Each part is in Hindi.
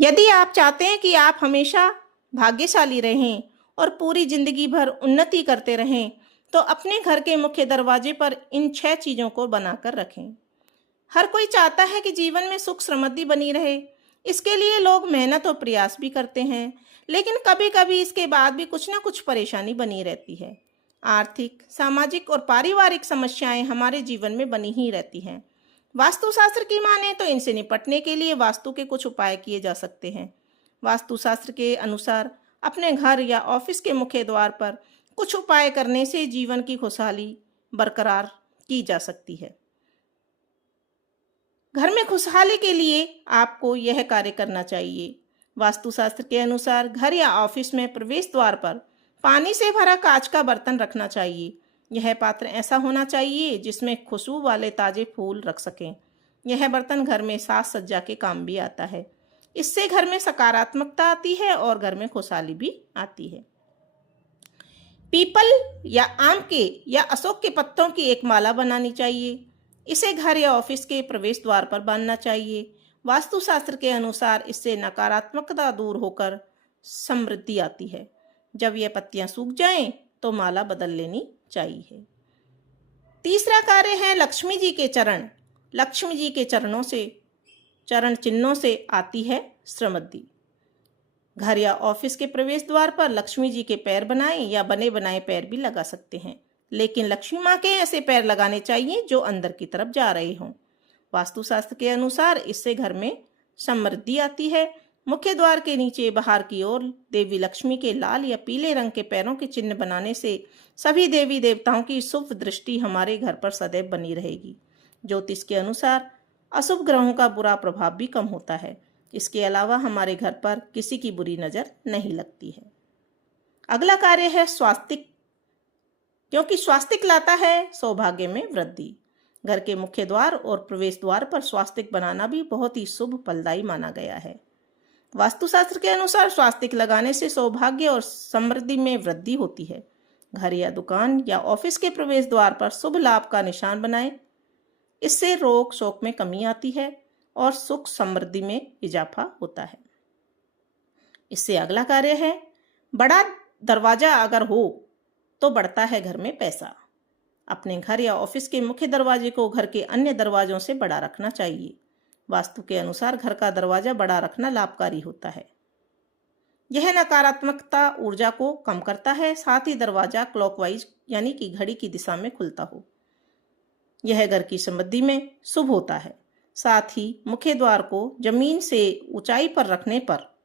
यदि आप चाहते हैं कि आप हमेशा भाग्यशाली रहें और पूरी जिंदगी भर उन्नति करते रहें, तो अपने घर के मुख्य दरवाजे पर इन 6 चीज़ों को बनाकर रखें। हर कोई चाहता है कि जीवन में सुख समृद्धि बनी रहे। इसके लिए लोग मेहनत और प्रयास भी करते हैं, लेकिन कभी-कभी इसके बाद भी कुछ ना कुछ परेशानी बनी रहती है। आर्थिक, सामाजिक और पारिवारिक समस्याएं हमारे जीवन में बनी ही रहती हैं। वास्तुशास्त्र की माने तो इनसे निपटने के लिए वास्तु के कुछ उपाय किए जा सकते हैं। वास्तुशास्त्र के अनुसार अपने घर या ऑफिस के मुख्य द्वार पर कुछ उपाय करने से जीवन की खुशहाली बरकरार की जा सकती है। घर में खुशहाली के लिए आपको यह कार्य करना चाहिए। वास्तुशास्त्र के अनुसार घर या ऑफिस में प्रवेश द्वार पर पानी से भरा कांच का बर्तन रखना चाहिए। यह पात्र ऐसा होना चाहिए जिसमें खुशबू वाले ताजे फूल रख सकें। यह बर्तन घर में साज सज्जा के काम भी आता है। इससे घर में सकारात्मकता आती है और घर में खुशहाली भी आती है। पीपल या आम के या अशोक के पत्तों की एक माला बनानी चाहिए। इसे घर या ऑफिस के प्रवेश द्वार पर बांधना चाहिए। वास्तुशास्त्र के अनुसार इससे नकारात्मकता दूर होकर समृद्धि आती है। जब यह पत्तियां सूख जाएं तो माला बदल लेनी चाहिए। तीसरा कार्य है लक्ष्मी जी के चरण। लक्ष्मी जी के चरण चिन्हों से आती है समृद्धि। घर या ऑफिस के प्रवेश द्वार पर लक्ष्मी जी के पैर बनाएं या बने बनाए पैर भी लगा सकते हैं, लेकिन लक्ष्मी माँ के ऐसे पैर लगाने चाहिए जो अंदर की तरफ जा रहे हों। वास्तुशास्त्र के अनुसार इससे घर में समृद्धि आती है। मुख्य द्वार के नीचे बाहर की ओर देवी लक्ष्मी के लाल या पीले रंग के पैरों के चिन्ह बनाने से सभी देवी देवताओं की शुभ दृष्टि हमारे घर पर सदैव बनी रहेगी। ज्योतिष के अनुसार अशुभ ग्रहों का बुरा प्रभाव भी कम होता है। इसके अलावा हमारे घर पर किसी की बुरी नजर नहीं लगती है। अगला कार्य है स्वास्तिक, क्योंकि स्वास्तिक लाता है सौभाग्य में वृद्धि। घर के मुख्य द्वार और प्रवेश द्वार पर स्वास्तिक बनाना भी बहुत ही शुभ फलदायी माना गया है। वास्तुशास्त्र के अनुसार स्वास्तिक लगाने से सौभाग्य और समृद्धि में वृद्धि होती है। घर या दुकान या ऑफिस के प्रवेश द्वार पर शुभ लाभ का निशान बनाएं। इससे रोग शोक में कमी आती है और सुख समृद्धि में इजाफा होता है। इससे अगला कार्य है बड़ा दरवाजा अगर हो तो बढ़ता है घर में पैसा। अपने घर या ऑफिस के मुख्य दरवाजे को घर के अन्य दरवाजों से बड़ा रखना चाहिए। वास्तु के अनुसार घर का दरवाजा बड़ा रखना लाभकारी होता है। यह नकारात्मकता ऊर्जा को कम करता है। साथ ही दरवाजा क्लॉकवाइज यानी कि घड़ी की दिशा में खुलता हो। यह घर की समृद्धि में शुभ होता है। साथ ही मुख्य द्वार को जमीन से ऊंचाई पर रखने पर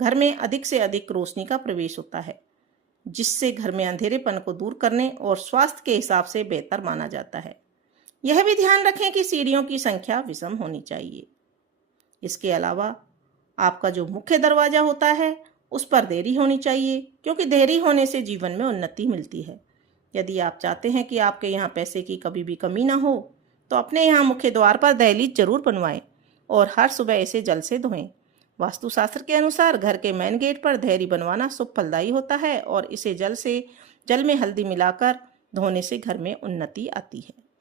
घर में अधिक से अधिक रोशनी का प्रवेश होता है, जिससे घर में अंधेरेपन को दूर करने और स्वास्थ्य के हिसाब से बेहतर माना जाता है। यह भी ध्यान रखें कि सीढ़ियों की संख्या विषम होनी चाहिए। इसके अलावा आपका जो मुख्य दरवाजा होता है उस पर देरी होनी चाहिए, क्योंकि देरी होने से जीवन में उन्नति मिलती है। यदि आप चाहते हैं कि आपके यहाँ पैसे की कभी भी कमी ना हो, तो अपने यहाँ मुख्य द्वार पर दहलीज जरूर बनवाएं और हर सुबह इसे जल से धोएं। वास्तुशास्त्र के अनुसार घर के मेन गेट पर देहरी बनवाना शुभ फलदायी होता है और इसे जल में हल्दी मिलाकर धोने से घर में उन्नति आती है।